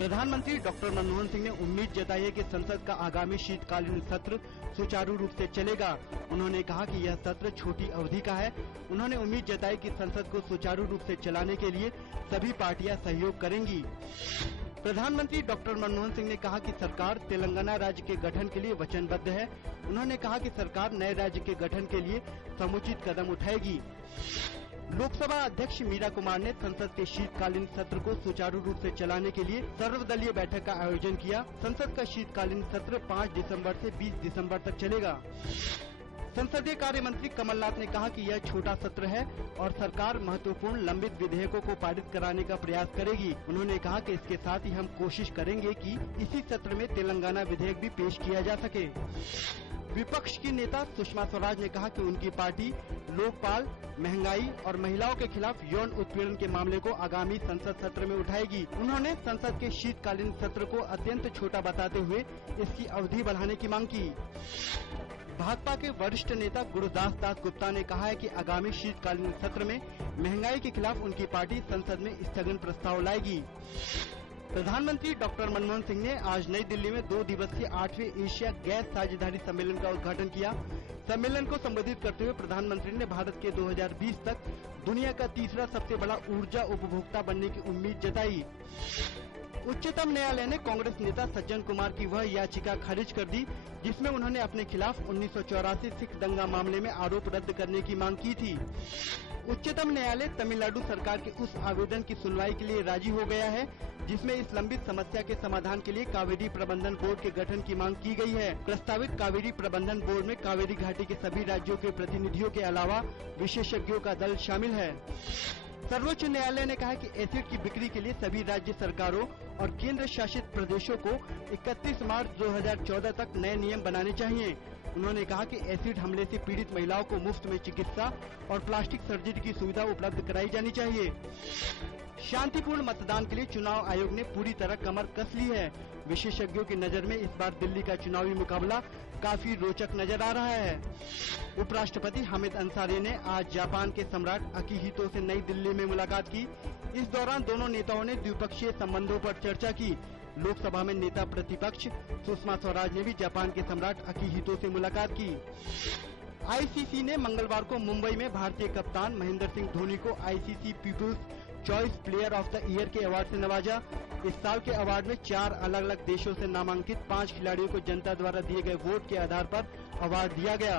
प्रधानमंत्री डॉक्टर मनमोहन सिंह ने उम्मीद जताई है कि संसद का आगामी शीतकालीन सत्र सुचारू रूप से चलेगा। उन्होंने कहा कि यह सत्र छोटी अवधि का है। उन्होंने उम्मीद जताई कि संसद को सुचारू रूप से चलाने के लिए सभी पार्टियां सहयोग करेंगी। प्रधानमंत्री डॉक्टर मनमोहन सिंह ने कहा कि सरकार तेलंगाना राज्य के गठन के लिए वचनबद्ध है। उन्होंने कहा कि सरकार नए राज्य के गठन के लिए समुचित कदम उठाएगी। लोकसभा अध्यक्ष मीरा कुमार ने संसद के शीतकालीन सत्र को सुचारू रूप से चलाने के लिए सर्वदलीय बैठक का आयोजन किया। संसद का शीतकालीन सत्र 5 दिसंबर से 20 दिसंबर तक चलेगा। संसदीय कार्य मंत्री कमलनाथ ने कहा कि यह छोटा सत्र है और सरकार महत्वपूर्ण लंबित विधेयकों को पारित कराने का प्रयास करेगी। उन्होंने कहा कि इसके साथ ही हम कोशिश करेंगे कि इसी सत्र में तेलंगाना विधेयक भी पेश किया जा सके। विपक्ष की नेता सुषमा स्वराज ने कहा कि उनकी पार्टी लोकपाल, महंगाई और महिलाओं के खिलाफ यौन उत्पीड़न के मामले को आगामी संसद सत्र में उठाएगी। उन्होंने संसद के शीतकालीन सत्र को अत्यंत छोटा बताते हुए इसकी अवधि बढ़ाने की मांग की। भाजपा के वरिष्ठ नेता गुरुदास दास गुप्ता ने कहा है कि आगामी शीतकालीन सत्र में महंगाई के खिलाफ उनकी पार्टी संसद में स्थगन प्रस्ताव लाएगी। प्रधानमंत्री डॉक्टर मनमोहन सिंह ने आज नई दिल्ली में 2 दिवसीय 8वें एशिया गैस साझेदारी सम्मेलन का उद्घाटन किया। सम्मेलन को संबोधित करते हुए प्रधानमंत्री ने भारत के 2020 तक दुनिया का तीसरा सबसे बड़ा ऊर्जा उपभोक्ता बनने की उम्मीद जताई। उच्चतम न्यायालय ने कांग्रेस नेता सज्जन कुमार की वह याचिका खारिज कर दी जिसमें उन्होंने अपने खिलाफ 1984 सिख दंगा मामले में आरोप रद्द करने की मांग की थी। उच्चतम न्यायालय तमिलनाडु सरकार के उस आवेदन की सुनवाई के लिए राजी हो गया है जिसमें इस लंबित समस्या के समाधान के लिए कावेरी प्रबंधन बोर्ड के गठन की मांग की गई है। प्रस्तावित कावेरी प्रबंधन बोर्ड में कावेरी घाटी के सभी राज्यों के प्रतिनिधियों के अलावा विशेषज्ञों का दल शामिल है। सर्वोच्च न्यायालय ने कहा कि एसिड की बिक्री के लिए सभी राज्य सरकारों और केंद्र शासित प्रदेशों को 31 मार्च 2014 तक नए नियम बनाने चाहिए। उन्होंने कहा कि एसिड हमले से पीड़ित महिलाओं को मुफ्त में चिकित्सा और प्लास्टिक सर्जरी की सुविधा उपलब्ध कराई जानी चाहिए। शांतिपूर्ण मतदान के लिए चुनाव आयोग ने पूरी तरह कमर कस ली है। विशेषज्ञों की नजर में इस बार दिल्ली का चुनावी मुकाबला काफी रोचक नजर आ रहा है। उपराष्ट्रपति हामिद अंसारी ने आज जापान के सम्राट अकिहितो से नई दिल्ली में मुलाकात की। इस दौरान दोनों नेताओं ने द्विपक्षीय संबंधों पर चर्चा की। लोकसभा में नेता प्रतिपक्ष सुषमा स्वराज ने भी जापान के सम्राट अकिहितो से मुलाकात की। आईसीसी ने मंगलवार को मुंबई में भारतीय कप्तान महेंद्र सिंह धोनी को ICC people's choice player of the year के अवार्ड से नवाजा। इस साल के अवार्ड में 4 अलग अलग देशों से नामांकित 5 खिलाड़ियों को जनता द्वारा दिए गए वोट के आधार पर अवार्ड दिया गया।